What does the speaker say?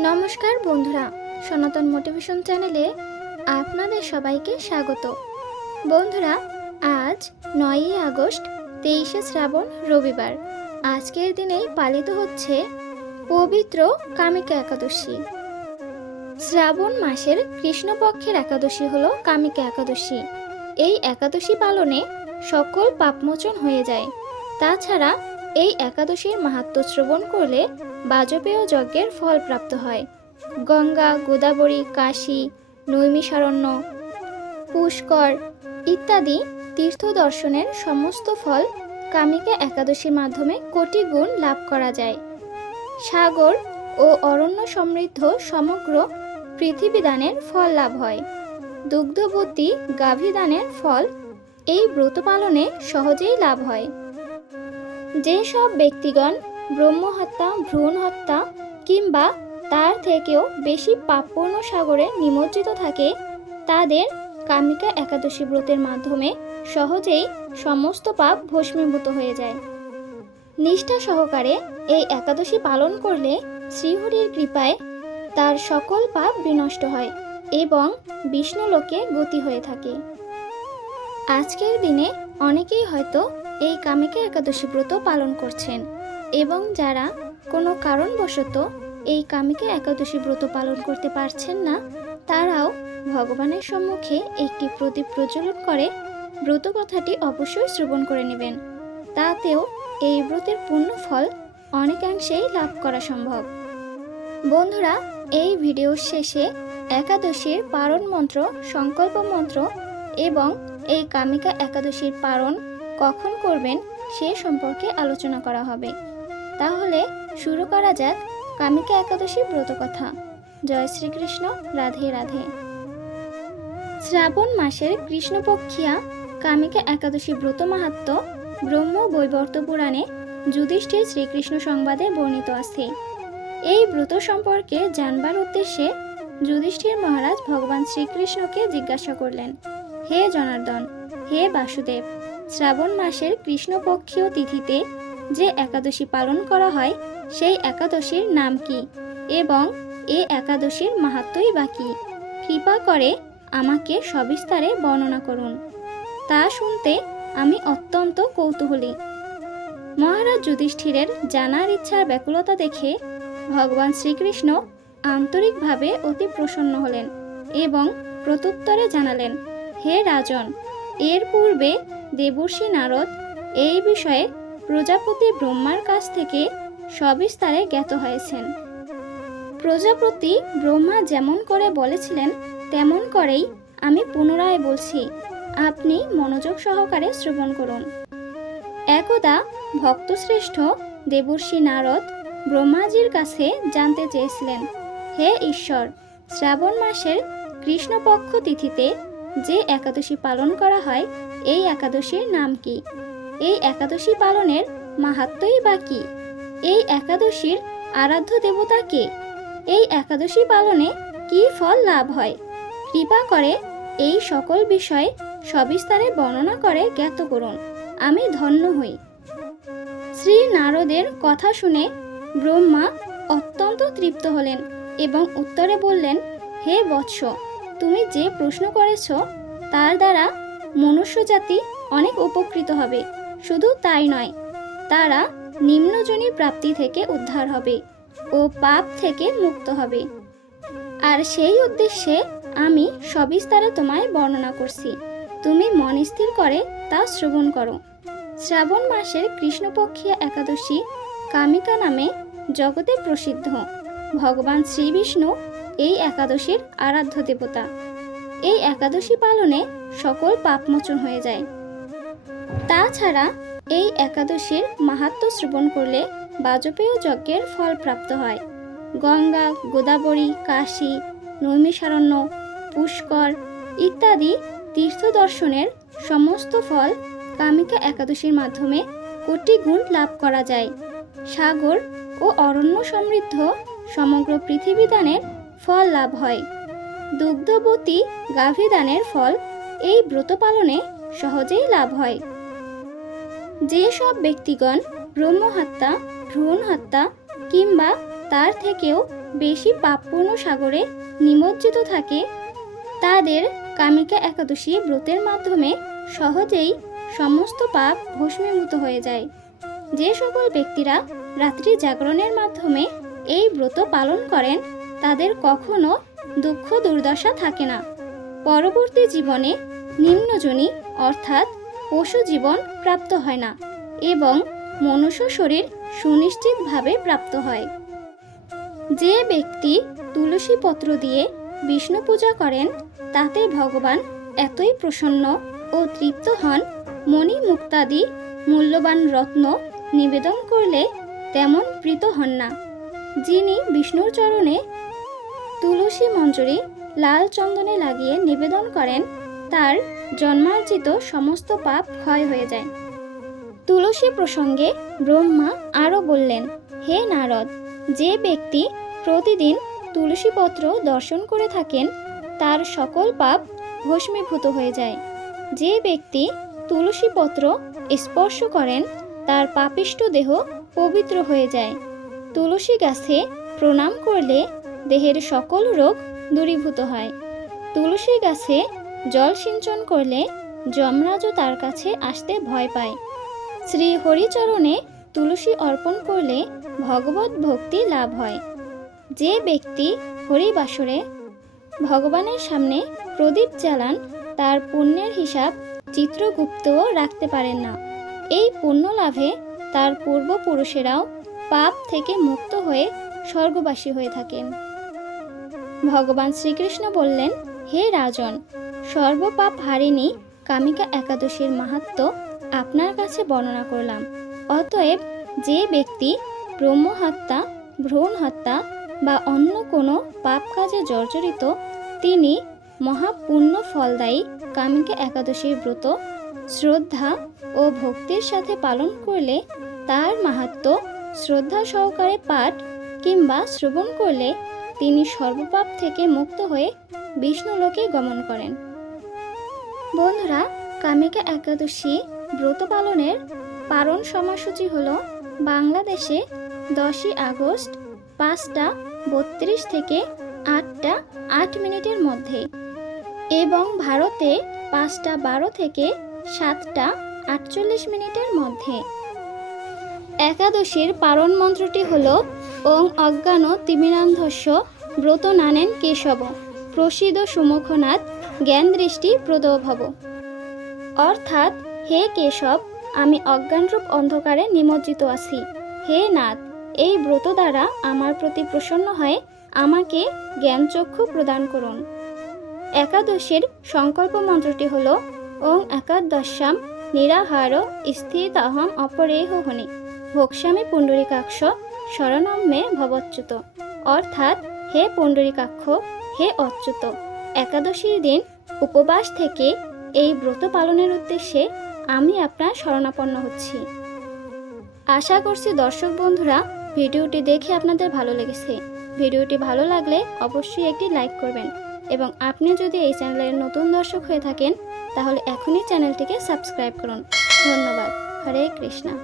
নমস্কার বন্ধুরা, সনাতন মোটিভেশন চ্যানেলে আপনাদের সবাইকে স্বাগত। বন্ধুরা, আজ 9ই আগস্ট 23শে শ্রাবণ রবিবার। আজকের দিনেই পালিত হচ্ছে পবিত্র কামিকা একাদশী। শ্রাবণ মাসের কৃষ্ণপক্ষের একাদশী হলো কামিকা একাদশী। এই একাদশী পালনে সকল পাপমোচন হয়ে যায়। তাছাড়া এই একাদশীর মাহাত্ম্য শ্রবণ করলে বাজপেয় যজ্ঞের ফল প্রাপ্ত হয়। গঙ্গা, গোদাবরী, কাশী, নৈমিষারণ্য, পুষ্কর ইত্যাদি তীর্থ দর্শনের সমস্ত ফল কামিকা একাদশীর মাধ্যমে কোটি গুণ লাভ করা যায়। সাগর ও অরণ্য সমৃদ্ধ সমগ্র পৃথিবীদানের ফল লাভ হয়। দুগ্ধবতী গাভীদানের ফল এই ব্রত পালনে সহজেই লাভ হয়। যেসব ব্যক্তিগণ ব্রহ্মহত্যা, ভ্রূণ হত্যা কিংবা তার থেকেও বেশি পাপপূর্ণ সাগরে নিমজ্জিত থাকে, তাদের কামিকা একাদশী ব্রতের মাধ্যমে সহজেই সমস্ত পাপ ভস্মীভূত হয়ে যায়। নিষ্ঠা সহকারে এই একাদশী পালন করলে শ্রীহরির কৃপায় তার সকল পাপ বিনষ্ট হয় এবং বিষ্ণুলোকে গতি হয়ে থাকে। আজকের দিনে অনেকেই হয়তো এই কামিকা একাদশী ব্রত পালন করছেন এবং যারা কোনো কারণবশত এই কামিকা একাদশী ব্রত পালন করতে পারছেন না, তারাও ভগবানের সম্মুখে একটি প্রদীপ প্রজ্বলন করে ব্রত কথাটি অবশ্যই শ্রবণ করে নেবেন। তাতেও এই ব্রতের পূর্ণ ফল অনেকাংশেই লাভ করা সম্ভব। বন্ধুরা, এই ভিডিওর শেষে একাদশীর পারণ মন্ত্র, সংকল্প মন্ত্র এবং এই কামিকা একাদশীর পারণ কখন করবেন সে সম্পর্কে আলোচনা করা হবে। তাহলে শুরু করা যাক কামিকা একাদশী ব্রত কথা। জয় শ্রীকৃষ্ণ, রাধে রাধে। শ্রাবণ মাসের কৃষ্ণপক্ষিয়া কামিকা একাদশী ব্রত মাহাত্ম্য ব্রহ্ম বৈবর্ত পুরাণে যুধিষ্ঠির শ্রীকৃষ্ণ সংবাদে বর্ণিত আছে। এই ব্রত সম্পর্কে জানবার উদ্দেশ্যে যুধিষ্ঠির মহারাজ ভগবান শ্রীকৃষ্ণকে জিজ্ঞাসা করলেন, হে জনার্দন, হে বাসুদেব, শ্রাবণ মাসের কৃষ্ণপক্ষীয় তিথিতে যে একাদশী পালন করা হয় সেই একাদশীর নাম কি এবং এ একাদশীর মাহাত্ম্যই বা কি? কৃপা করে আমাকে সবিস্তারে বর্ণনা করুন। তা শুনতে আমি অত্যন্ত কৌতূহলী। মহারাজ যুধিষ্ঠিরের জানার ইচ্ছার ব্যাকুলতা দেখে ভগবান শ্রীকৃষ্ণ আন্তরিকভাবে অতি প্রসন্ন হলেন এবং প্রত্যুত্তরে জানালেন, হে রাজন, এর পূর্বে দেবর্ষি নারদ এই বিষয়ে প্রজাপতি ব্রহ্মার কাছ থেকে সবিস্তারে জ্ঞাত হয়েছেন। প্রজাপতি ব্রহ্মা যেমন করে বলেছিলেন তেমন করেই আমি পুনরায় বলছি, আপনি মনোযোগ সহকারে শ্রবণ করুন। একদা ভক্তশ্রেষ্ঠ দেবর্ষি নারদ ব্রহ্মাজির কাছে জানতে চেয়েছিলেন, হে ঈশ্বর, শ্রাবণ মাসের কৃষ্ণপক্ষ তিথিতে যে একাদশী পালন করা হয় এই একাদশীর নাম কি? এই একাদশী পালনের মাহাত্ম্যই বা কি? এই একাদশীর আরাধ্য দেবতা কে? এই একাদশী পালনে কি ফল লাভ হয়? কৃপা করে এই সকল বিষয় সবিস্তারে বর্ণনা করে জ্ঞাত করুন, আমি ধন্য হই। শ্রী নারদের কথা শুনে ব্রহ্মা অত্যন্ত তৃপ্ত হলেন এবং উত্তরে বললেন, হে বৎস, তুমি যে প্রশ্ন করেছ তার দ্বারা মনুষ্য জাতি অনেক উপকৃত হবে। শুধু তাই নয়, তারা নিম্নজনী প্রাপ্তি থেকে উদ্ধার হবে ও পাপ থেকে মুক্ত হবে। আর সেই উদ্দেশ্যে আমি সবিস্তারে তোমায় বর্ণনা করছি। তুমি মন স্থির করে তা শ্রবণ করো। শ্রাবণ মাসের কৃষ্ণপক্ষীয় একাদশী কামিকা নামে জগতে প্রসিদ্ধ। ভগবান শ্রী বিষ্ণু এই একাদশীর আরাধ্য দেবতা। এই একাদশী পালনে সকল পাপমোচন হয়ে যায়। তাছাড়া এই একাদশীর মাহাত্ম্য শ্রবণ করলে বাজপেয় যজ্ঞের ফল প্রাপ্ত হয়। গঙ্গা, গোদাবরী, কাশী, নৈমিষারণ্য, পুষ্কর ইত্যাদি তীর্থ দর্শনের সমস্ত ফল কামিকা একাদশীর মাধ্যমে কোটি গুণ লাভ করা যায়। সাগর ও অরণ্য সমৃদ্ধ সমগ্র পৃথিবীদানের ফল লাভ হয়। দুগ্ধবতী গাভীদানের ফল এই ব্রত পালনে সহজেই লাভ হয়। যেসব ব্যক্তিগণ ব্রহ্মহত্যা, ভ্রূণ হত্যা কিংবা তার থেকেও বেশি পাপপূর্ণ সাগরে নিমজ্জিত থাকে তাদের কামিকা একাদশী ব্রতের মাধ্যমে সহজেই সমস্ত পাপ ভস্মীভূত হয়ে যায়। যে সকল ব্যক্তিরা রাত্রি জাগরণের মাধ্যমে এই ব্রত পালন করেন তাদের কখনো দুঃখ দুর্দশা থাকে না। পরবর্তী জীবনে নিম্নজনী অর্থাৎ পশু জীবন প্রাপ্ত হয় না এবং মনুষ্য শরীর সুনিশ্চিতভাবে প্রাপ্ত হয়। যে ব্যক্তি তুলসী পত্র দিয়ে বিষ্ণু পূজা করেন তাতে ভগবান এতই প্রসন্ন ও তৃপ্ত হন, মণি মুক্তাদি মূল্যবান রত্ন নিবেদন করলে তেমন প্রীত হন না। যিনি বিষ্ণুর চরণে তুলসী মঞ্জরি লাল চন্দনে লাগিয়ে নিবেদন করেন তার জন্মার্জিত সমস্ত পাপ ক্ষয় হয়ে যায়। তুলসী প্রসঙ্গে ব্রহ্মা আরও বললেন, হে নারদ, যে ব্যক্তি প্রতিদিন তুলসী পত্র দর্শন করে থাকেন তার সকল পাপ ভস্মীভূত হয়ে যায়। যে ব্যক্তি তুলসী পত্র স্পর্শ করেন তার পাপিষ্ট দেহ পবিত্র হয়ে যায়। তুলসী গাছে প্রণাম করলে দেহের সকল রোগ দূরীভূত হয়। তুলসী গাছে জল সিঞ্চন করলে যমরাজও তার কাছে আসতে ভয় পায়। শ্রী হরিচরণে তুলসী অর্পণ করলে ভগবত ভক্তি লাভ হয়। যে ব্যক্তি হরিবাসরে ভগবানের সামনে প্রদীপ জ্বালান তার পুণ্যের হিসাব চিত্রগুপ্তও রাখতে পারেন না। এই পুণ্য লাভে তার পূর্বপুরুষেরাও পাপ থেকে মুক্ত হয়ে স্বর্গবাসী হয়ে থাকেন। ভগবান শ্রীকৃষ্ণ বললেন, হে রাজন, সর্বপাপ হারিণী কামিকা একাদশীর মাহাত্ম্য আপনার কাছে বর্ণনা করলাম। অতএব যে ব্যক্তি ব্রহ্মহত্যা, ভ্রূণ হত্যা বা অন্য কোনো পাপ কাজে জর্জরিত তিনি মহাপুণ্য ফলদায়ী কামিকা একাদশীর ব্রত শ্রদ্ধা ও ভক্তির সাথে পালন করলে তার মাহাত্ম্য শ্রদ্ধা সহকারে পাঠ কিংবা শ্রবণ করলে তিনি সর্বপাপ থেকে মুক্ত হয়ে বিষ্ণুলোকে গমন করেন। বন্ধুরা, কামিকা একাদশী ব্রত পালনের পারণ সময়সূচি হলো বাংলাদেশে 10ই আগস্ট 5টা 32 থেকে 8টা 8 মিনিটের মধ্যে এবং ভারতে 5টা 12 থেকে 7টা 48 মিনিটের মধ্যে। একাদশীর পারণ মন্ত্রটি হল ওং অজ্ঞান তিমিরান্ধস্য ব্রত নানেন কেশব প্রসিদ সুমুখনাথ জ্ঞান দৃষ্টি প্রদো ভব। অর্থাৎ, হে কেশব, আমি অজ্ঞানরূপ অন্ধকারে নিমজ্জিত আছি। হে নাথ, এই ব্রত দ্বারা আমার প্রতি প্রসন্ন হয়ে আমাকে জ্ঞানচক্ষু প্রদান করুন। একাদশীর সংকল্প মন্ত্রটি হল ওং একাদশ্যাম নিরাহার স্থিতহম অপরেহ হনি ভোক্ষ্যামি পুণ্ডরীকাক্ষ শরণম মে ভবচ্যুত। অর্থাৎ, হে পুণ্ডরীকাক্ষ, হে অচ্যুত, একাদশীর দিন উপবাস থেকে এই ব্রত পালনের উদ্দেশ্যে আমি আপনার শরণাপন্ন হচ্ছি। আশা করছি দর্শক বন্ধুরা ভিডিওটি দেখে আপনাদের ভালো লেগেছে। ভিডিওটি ভালো লাগলে অবশ্যই একটি লাইক করবেন এবং আপনি যদি এই চ্যানেলের নতুন দর্শক হয়ে থাকেন তাহলে এখনই চ্যানেলটিকে সাবস্ক্রাইব করুন। ধন্যবাদ। হরে কৃষ্ণা।